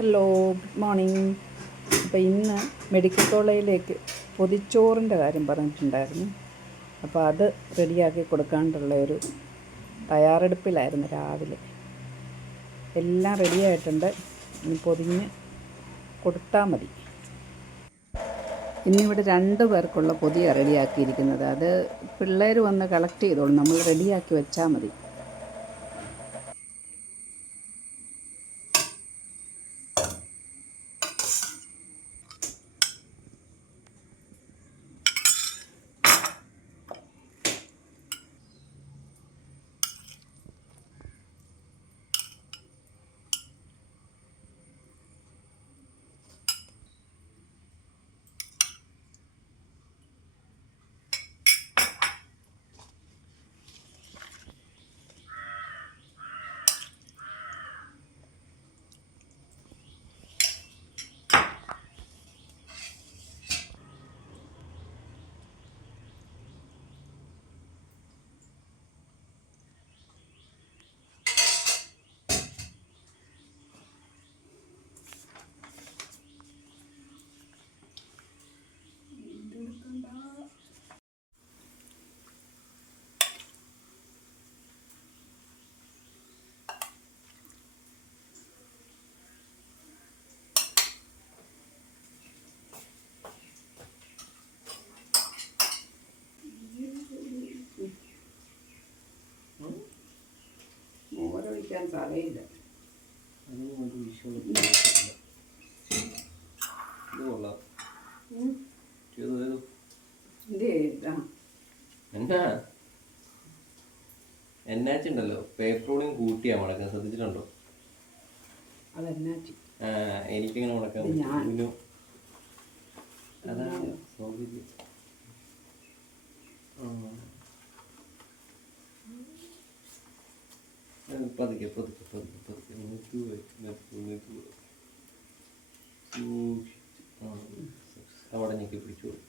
Hello, good morning. അപ്പോൾ ഇന്ന് medical കോളേജിലേക്ക് പൊതിച്ചോറിൻ്റെ കാര്യം പറഞ്ഞിട്ടുണ്ടായിരുന്നു. അപ്പോൾ അത് റെഡിയാക്കി കൊടുക്കാണ്ടുള്ള ഒരു തയ്യാറെടുപ്പിലായിരുന്നു രാവിലെ. എല്ലാം റെഡിയായിട്ടുണ്ട്, ഇനി പൊതിഞ്ഞ് കൊടുത്താൽ മതി. ഇന്നിവിടെ 2 പേർക്കുള്ള പൊതിയാണ് റെഡിയാക്കിയിരിക്കുന്നത്. അത് പിള്ളേർ വന്ന് കളക്ട് ചെയ്തോളും, നമ്മൾ റെഡിയാക്കി വെച്ചാൽ മതി. മോരൊഴിക്കാൻ സ്ഥലമില്ല. എന്നാച്ചുണ്ടല്ലോ പേപ്പറോളിയും കൂട്ടിയാ മുടക്കാൻ ശ്രദ്ധിച്ചിട്ടുണ്ടോ? അതെന്നാച്ചു എനിക്കിങ്ങനെ മുടക്കാൻ അതാണ് സൗകര്യം. പതുക്കെ പതുക്കെ പതുക്കെ പതുക്കെ അവിടെ ഞെക്കി പിടിച്ചോളൂ.